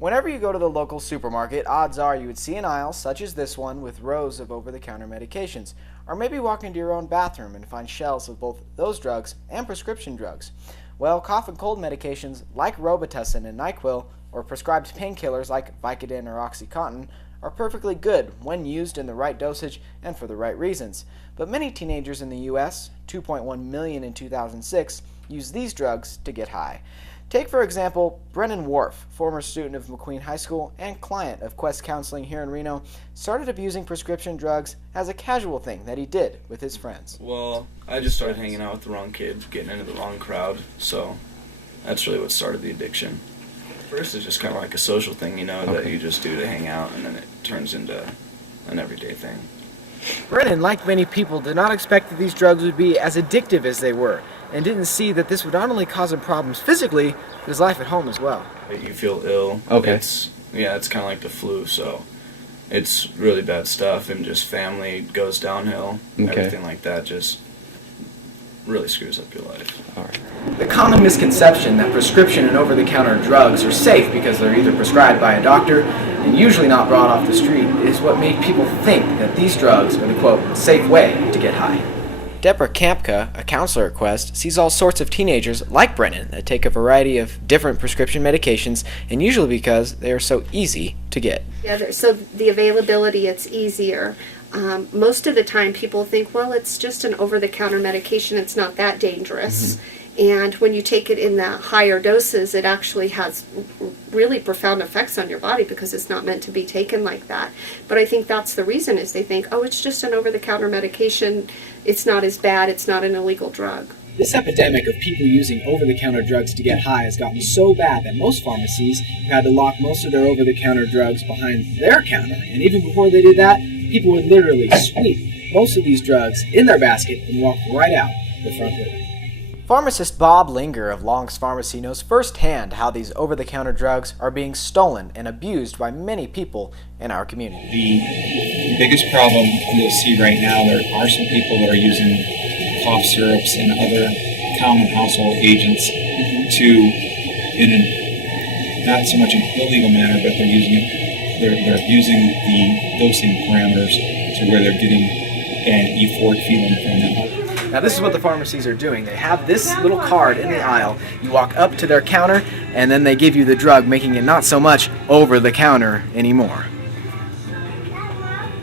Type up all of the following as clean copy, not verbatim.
Whenever you go to the local supermarket, odds are you would see an aisle such as this one with rows of over-the-counter medications, or maybe walk into your own bathroom and find shelves of both those drugs and prescription drugs. Well, cough and cold medications like Robitussin and NyQuil, or prescribed painkillers like Vicodin or OxyContin, are perfectly good when used in the right dosage and for the right reasons. But many teenagers in the U.S., 2.1 million in 2006, use these drugs to get high. Take, for example, Brennan Worf, former student of McQueen High School and client of Quest Counseling here in Reno, started abusing prescription drugs as a casual thing that he did with his friends. Well, I just started hanging out with the wrong kids, getting into the wrong crowd, so that's really what started the addiction. First, it's just kind of like a social thing, that you just do to hang out, and then it turns into an everyday thing. Brennan, like many people, did not expect that these drugs would be as addictive as they were, and didn't see that this would not only cause him problems physically, but his life at home as well. You feel ill. Okay. It's kind of like the flu, so it's really bad stuff, and just family goes downhill. Okay. Everything like that just really screws up your life. All right. The common misconception that prescription and over-the-counter drugs are safe because they're either prescribed by a doctor and usually not brought off the street is what made people think that these drugs are the, quote, safe way to get high. Deborah Kampka, a counselor at Quest, sees all sorts of teenagers like Brennan that take a variety of different prescription medications, and usually because they are so easy to get. Yeah, so the availability, it's easier. Most of the time people think, well, it's just an over-the-counter medication, it's not that dangerous. Mm-hmm. And when you take it in the higher doses, it actually has really profound effects on your body because it's not meant to be taken like that. But I think that's the reason, is they think, oh, it's just an over-the-counter medication, it's not as bad, it's not an illegal drug. This epidemic of people using over-the-counter drugs to get high has gotten so bad that most pharmacies have had to lock most of their over-the-counter drugs behind their counter. And even before they did that, people would literally sweep most of these drugs in their basket and walk right out the front door. Pharmacist Bob Linger of Long's Pharmacy knows firsthand how these over-the-counter drugs are being stolen and abused by many people in our community. The biggest problem you'll see right now, there are some people that are using cough syrups and other common household agents in not so much an illegal manner, but they're using the dosing parameters to where they're getting an euphoric feeling from them. Now this is what the pharmacies are doing. They have this little card in the aisle. You walk up to their counter, and then they give you the drug, making it not so much over the counter anymore.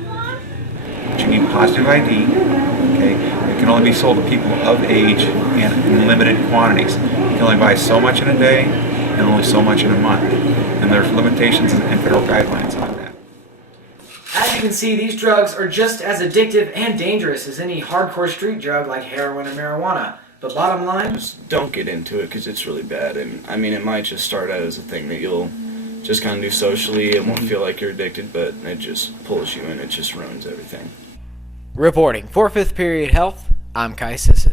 But you need positive ID. Okay, it can only be sold to people of age and in limited quantities. You can only buy so much in a day and only so much in a month. And there's limitations and federal guidelines on that. As you can see, these drugs are just as addictive and dangerous as any hardcore street drug like heroin or marijuana. But bottom line, just don't get into it because it's really bad. And I mean, it might just start out as a thing that you'll just kind of do socially. It won't feel like you're addicted, but it just pulls you in. It just ruins everything. Reporting for Fifth Period Health, I'm Sisson.